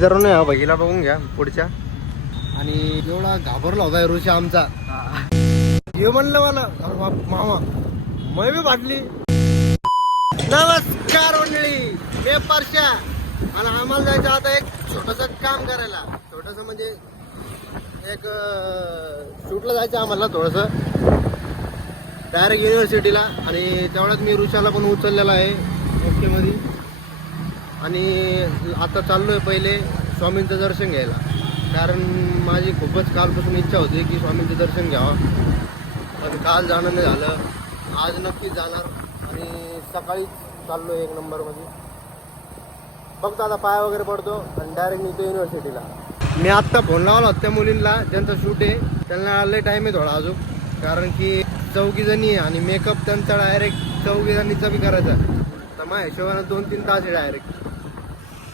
जरा नाही बघितला बघून घ्या पुढच्या. आणि एवढा घाबरला होता ऋषी आमचा. हे म्हणलं मला अरे बाप मामा मै बी वाटली. नमस्कार मंडळी, मी परश्या. आणि आम्हाला जायचं आता एक छोटस काम करायला. छोटस म्हणजे एक शूटला जायचं आम्हाला थोडस डायरेक्ट युनिव्हर्सिटीला. आणि तेवढ्यात मी ऋषाला पण उचललेला आहे ओके मध्ये. आणि आता चाललोय पहिले स्वामींचं दर्शन घ्यायला, कारण माझी खूपच कालपासून इच्छा होती की स्वामींचं दर्शन घ्यावं. पण काल जाणं नाही झालं, आज नक्कीच जाणार. आणि सकाळी चाललो एक नंबरमध्ये. फक्त आता पाय वगैरे पडतो आणि डायरेक्ट निघतो युनिव्हर्सिटीला. मी आत्ता फोन लावला होता त्या मुलींना ज्यांचा शूट आहे, त्यांना लय टाईम आहे थोडा अजून, कारण की 4 जणी आहे आणि मेकअप त्यांचा डायरेक्ट 4 जणीचा बी करायचा. तर माझ्या हिशोबानं 2-3 तास आहे डायरेक्ट.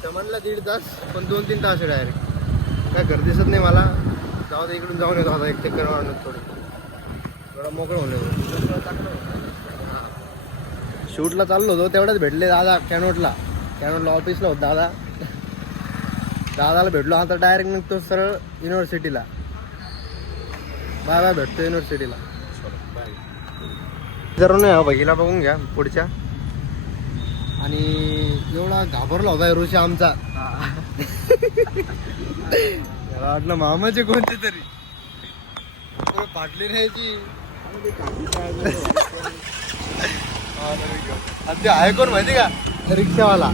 तर म्हणलं 1.5 तास, पण 2-3 तास आहे डायरेक्ट. काय घर दिसत नाही मला. जाऊ दे, इकडून जाऊन येतो आता एक चक्कर मारून थोडं मोकळं होऊन. शूटला चाललो होतो तेवढ्याच भेटले दादा कॅनोटला ऑफिसला होता दादाला भेटलो. आता डायरेक्ट निघतो सरळ युनिव्हर्सिटीला. बाय बाय, भेटतो युनिव्हर्सिटीला. जरा नाही बघितला बघून घ्या पुढच्या. आणि एवढा घाबरला होता ऋषी आमचा. वाटलं मामाचे कोणते तरी फाटली न्यायची. ते आहे कोण माहिती का, रिक्षावाला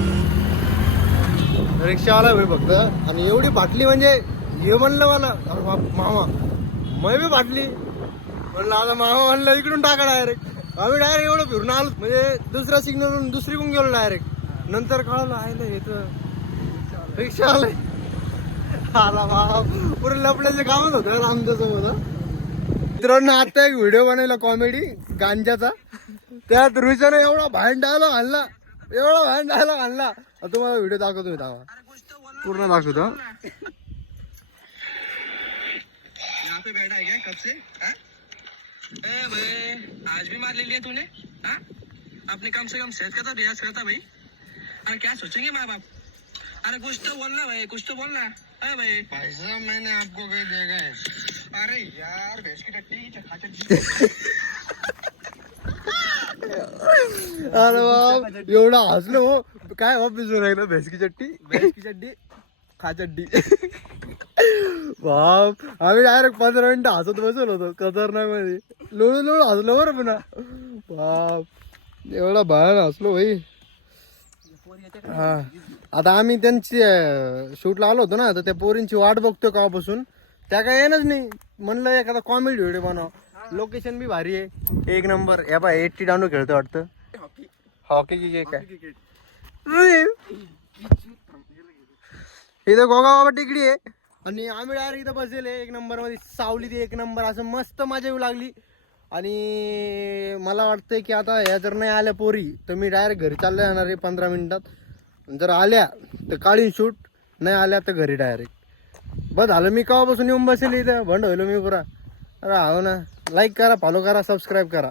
होय फक्त. आणि एवढी फाटली म्हणजे हे म्हणलं मला अरे बाप मामा मै बी फाटली. म्हणलं आता मामा म्हणलं इकडून टाका डायरेक्ट. आम्ही डायरेक्ट एवढं फिरून आलो, म्हणजे दुसऱ्या सिग्नलवरून दुसरीकडून गेलो डायरेक्ट. नंतर कळलं आहे येतं रिक्षावाला आला. बाप पुरे लपड्याचे कामच होतं आमच्यासोबत. मित्रांनो आता एक व्हिडिओ बनवला कॉमेडी गांजाचा. त्यात ऋषाने एवढा भांडायला आणला. तुम्हाला व्हिडिओ दाखवतो मी, पूर्ण दाखवतो. यहाँ पे बैठा है क्या कब से? आज भी मार ले लिया तूने? अपने कम से कम सेहत का तो रियाज करता भाई. अरे क्या सोचेंगे माँ बाप? अरे कुछ तो बोलना भाई, कुछ तो बोलना. अरे भाई साहब मैंने आपको कहीं देखा है. अरे यार भैंस की टट्टी अरे बाप एवढा हसलो हो. काय ऑफिस राहिलं भैंसकी चट्टी खा चड्डी. बाप आम्ही डायरेक्ट 15 मिनिटं हसत बसलो होतो खतरनाक मध्ये. लोळू हसलो बरं पुन्हा. बाप एवढा भयान हसलो भाई. हा आता आम्ही त्यांची शूटला आलो होतो ना, तर त्या पोरींची वाट बघतो कावापासून. त्या काय येणच नाही. म्हणलं एखादा कॉमेडी व्हिडिओ बनव. लोकेशन बी भारी आहे एक नंबर. या बा 80 डाऊन खेळतो वाटतं. हॉकी की काय इथं गोगाबाबा टिकडी आहे. आणि आम्ही डायरेक्ट इथं बसलेले एक नंबर मध्ये. सावली ती एक नंबर, असं मस्त मजा येऊ लागली. आणि मला वाटतंय की आता ह्या जर नाही आल्या पोरी तर मी डायरेक्ट घरी चालले जाणार आहे 15 मिनिटात. जर आल्या तर काढीन शूट, नाही आल्या तर घरी डायरेक्ट. बस झालं, मी केव्हापासून येऊन बसेल इथं. भंड होईल मी पुरा. अरे हो ना, लाईक करा, फॉलो करा, सबस्क्राईब करा.